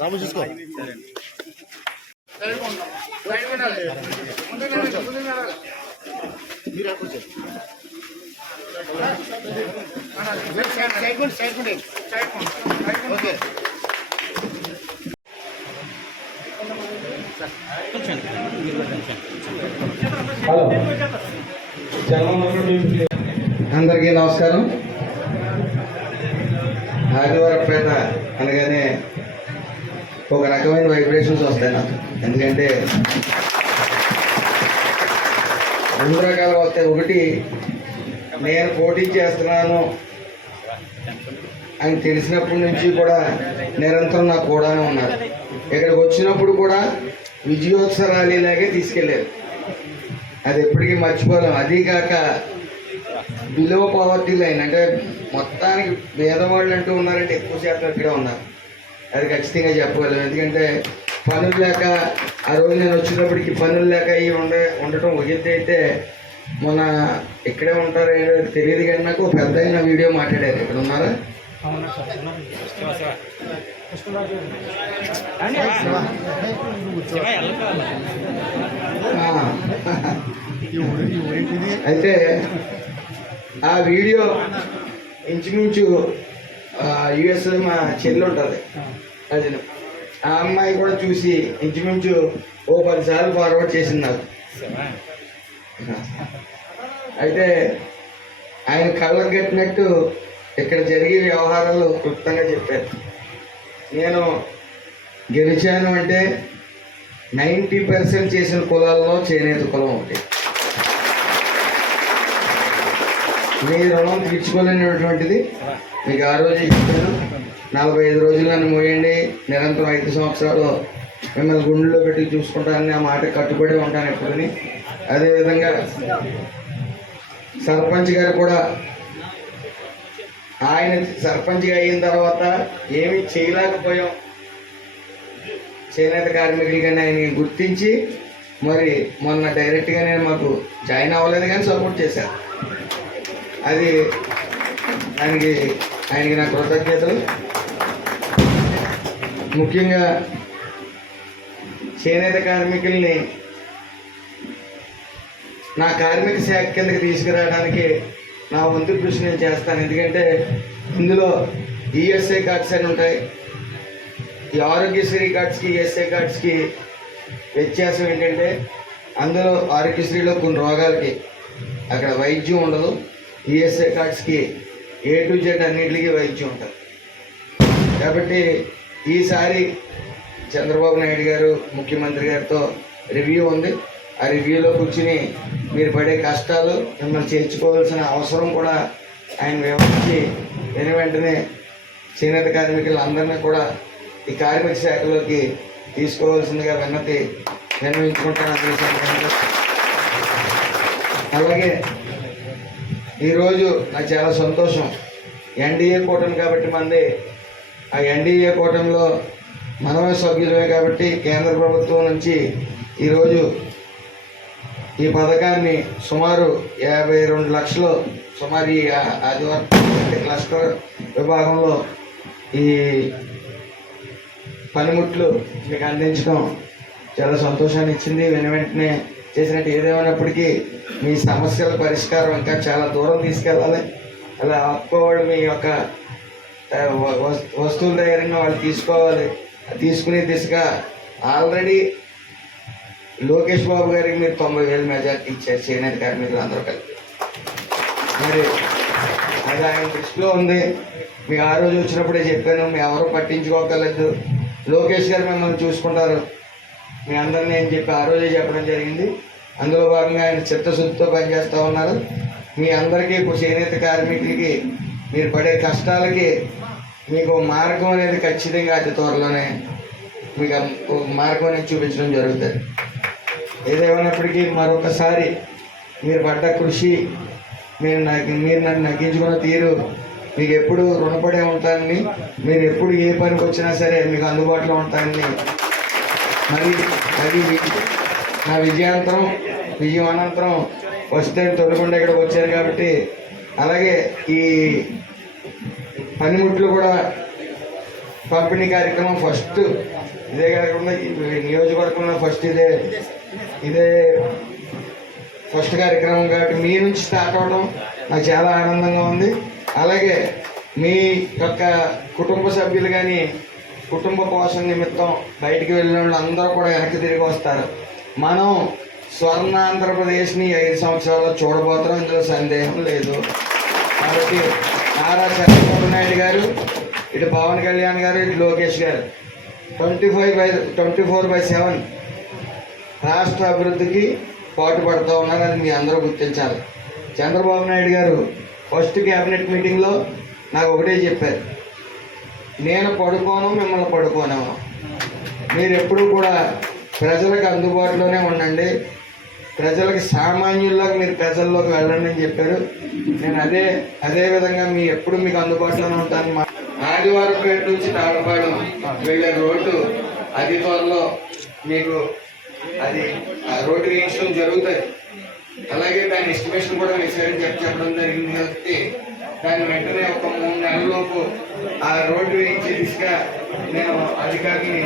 రాము చూసుకో మీరు కూర్చో ఓకే అందరికీ నమస్కారం. ఆదివారపేట అనగానే ఒక రకమైన వైబ్రేషన్స్ వస్తాయి నాకు. ఎందుకంటే రెండు రకాలు వస్తాయి. ఒకటి, నేను పోటీ చేస్తున్నాను అని తెలిసినప్పటి నుంచి కూడా నిరంతరం నాకు కూడానే ఉన్నారు. ఇక్కడికి వచ్చినప్పుడు కూడా విజయోత్సవ ర్యాలీలాగే తీసుకెళ్ళారు. అది ఎప్పటికీ మర్చిపోలేం. అదీ కాక బిలో పవర్టీ లైన్, అంటే మొత్తానికి పేదవాళ్ళు అంటూ ఉన్నారంటే ఎక్కువ శాతం ఇక్కడే ఉన్నారు. అది ఖచ్చితంగా చెప్పగలం. ఎందుకంటే పనులు లేక, ఆ రోజు నేను వచ్చినప్పటికి పనులు లేక ఉండటం ఒక ఎత్తు అయితే, మొన్న ఇక్కడే ఉంటారు తెలియదు కానీ నాకు పెద్ద అయిన వీడియో మాట్లాడారు. ఇక్కడ ఉన్నారా? అయితే ఆ వీడియో ఇంచుమించు యుఎస్లో మా చెల్లి ఉంటుంది, అది ఆ అమ్మాయి కూడా చూసి ఇంచుమించు 10 సార్లు ఫార్వర్డ్ చేసింది నాకు. అయితే ఆయన కళ్ళకు కట్టినట్టు ఇక్కడ జరిగే వ్యవహారాలు క్లుప్తంగా చెప్పారు. నేను గెలిచాను అంటే 90% చేసిన కులాల్లో చేనేత కులం ఒకటి. మీ రుణం తీర్చుకోలేనటువంటిది మీకు ఆ రోజే చెప్పాను. 45 రోజులు నన్ను మోయండి, నిరంతరం 5 సంవత్సరాలు మిమ్మల్ని గుండెల్లో పెట్టి చూసుకుంటానని ఆ మాట కట్టుబడి ఉంటాను ఎప్పుడని. అదేవిధంగా సర్పంచ్ గారు కూడా, ఆయన సర్పంచ్గా అయిన తర్వాత ఏమీ చేయలేకపోయాం చేనేత కార్మికులుగానే ఆయన గుర్తించి మరి మొన్న డైరెక్ట్గానే మాకు జాయిన్ అవ్వలేదు కానీ సపోర్ట్ చేశారు. అది ఆయనకి నా కృతజ్ఞతలు. ముఖ్యంగా చేనేత కార్మికుల్ని నా కార్మిక శాఖ కిందకి తీసుకురావడానికి నా వంతు కృషి నేను చేస్తాను. ఎందుకంటే ఇందులో ఈఎస్ఐ కార్డ్స్ అని ఉంటాయి. ఈ ఆరోగ్యశ్రీ కార్డ్స్కి ఈఎస్ఐ కార్డ్స్కి వ్యత్యాసం ఏంటంటే, అందులో ఆరోగ్యశ్రీలో కొన్ని రోగాలకి అక్కడ వైద్యం ఉండదు, ఈఎస్ఐ కార్డ్స్కి A to Z అన్నింటికి వైద్యం ఉంటుంది. కాబట్టి ఈసారి చంద్రబాబు నాయుడు గారు ముఖ్యమంత్రి గారితో రివ్యూ ఉంది. ఆ రివ్యూలో కూర్చుని మీరు పడే కష్టాలు, మిమ్మల్ని చేర్చుకోవాల్సిన అవసరం కూడా ఆయన వివరించి వెంటనే చేనేత కార్మికులందరినీ కూడా ఈ కార్మిక శాఖలోకి తీసుకోవాల్సిందిగా నిర్ణయించుకుంటాను. అలాగే ఈరోజు నాకు చాలా సంతోషం. ఎన్డీఏ కూటమి కాబట్టి మంది, ఆ ఎన్డీఏ కూటమిలో మనమే సభ్యులమే కాబట్టి కేంద్ర ప్రభుత్వం నుంచి ఈరోజు ఈ పథకాన్ని సుమారు 52 లక్షలు సుమారు ఈ ఆదివారం క్లస్టర్ విభాగంలో ఈ పనిముట్లు మీకు అందించడం చాలా సంతోషాన్ని ఇచ్చింది. వెంటనే చేసినట్టు ఏదేమైనప్పటికీ మీ సమస్యల పరిష్కారం ఇంకా చాలా దూరం తీసుకెళ్ళాలి. అలా ఆపుకోవాలి. మీ యొక్క వస్తువుల దగ్గర వాళ్ళు తీసుకోవాలి. తీసుకునే దిశగా ఆల్రెడీ లోకేష్ బాబు గారికి మీరు 90,000 మెజార్టీ ఇచ్చారు చేనేత కార్మికులు అందరూ కలిపి. మరి అది ఆయన దృష్టిలో ఉంది. మీకు ఆ రోజు వచ్చినప్పుడే చెప్పాను, మీ ఎవరు పట్టించుకోగలదు, లోకేష్ గారు మిమ్మల్ని చూసుకుంటారు మీ అందరినీ అని చెప్పి ఆ రోజే చెప్పడం జరిగింది. అందులో భాగంగా ఆయన చిత్తశుద్ధితో పనిచేస్తూ ఉన్నారు. మీ అందరికీ ఇప్పుడు చేనేత కార్మికులకి మీరు పడే కష్టాలకి మీకు మార్గం అనేది ఖచ్చితంగా అతి త్వరలోనే మీకు మార్గం అనేది చూపించడం జరుగుతుంది. ఏదేమైనప్పటికీ మరొకసారి మీరు పడ్డ కృషి, మీరు నన్ను నగ్గించుకున్న తీరు మీకు ఎప్పుడు రుణపడే ఉంటానని, మీరు ఎప్పుడు ఏ పనికి వచ్చినా సరే మీకు అందుబాటులో ఉంటానని, మరి అది నా విజయం అనంతరం వస్తే తొలగకుండా ఇక్కడికి వచ్చారు కాబట్టి అలాగే ఈ పనిముట్లు కూడా పంపిణీ కార్యక్రమం ఫస్ట్ ఇదే కాకుండా ఈ నియోజకవర్గంలో ఫస్ట్ ఇదే ఫస్ట్ కార్యక్రమం కాబట్టి మీ నుంచి స్టార్ట్ అవ్వడం నాకు చాలా ఆనందంగా ఉంది. అలాగే మీ యొక్క కుటుంబ సభ్యులు కానీ కుటుంబ పోషణ నిమిత్తం బయటికి వెళ్ళిన వాళ్ళు అందరూ కూడా వెనక్కి తిరిగి వస్తారు. మనం స్వర్ణ ఆంధ్రప్రదేశ్ని 5 సంవత్సరాల్లో చూడబోతున్నాం, ఇందులో సందేహం లేదు. కాబట్టి నారా చంద్రబాబు నాయుడు గారు, ఇటు పవన్ కళ్యాణ్ గారు, ఇటు లోకేష్ గారు 24/7 రాష్ట్ర అభివృద్ధికి పాటుపడుతూ ఉన్నారు. అది మీ అందరూ గుర్తించాలి. చంద్రబాబు నాయుడు గారు ఫస్ట్ క్యాబినెట్ మీటింగ్లో నాకు ఒకటే చెప్పారు, నేను పడుకోను, మిమ్మల్ని పడుకోను, మీరు ఎప్పుడూ కూడా ప్రజలకు అందుబాటులోనే ఉండండి, ప్రజలకి సామాన్యుల్లోకి మీరు ప్రజల్లోకి వెళ్ళండి అని చెప్పారు. నేను అదే విధంగా ఎప్పుడు మీకు అందుబాటులోనే ఉంటాను. ఆదివారపేట నుంచి తాళపాడు వెళ్ళే రోడ్డు అతి త్వరలో మీకు అది ఆ రోడ్డు వేయించడం జరుగుతుంది. అలాగే దాని ఎస్టిమేషన్ కూడా వేసారని చెప్పడం జరిగింది. కాబట్టి దాన్ని వెంటనే ఒక 3 నెలలలోపు ఆ రోడ్డు వేయించే దిశగా నేను అధికారిని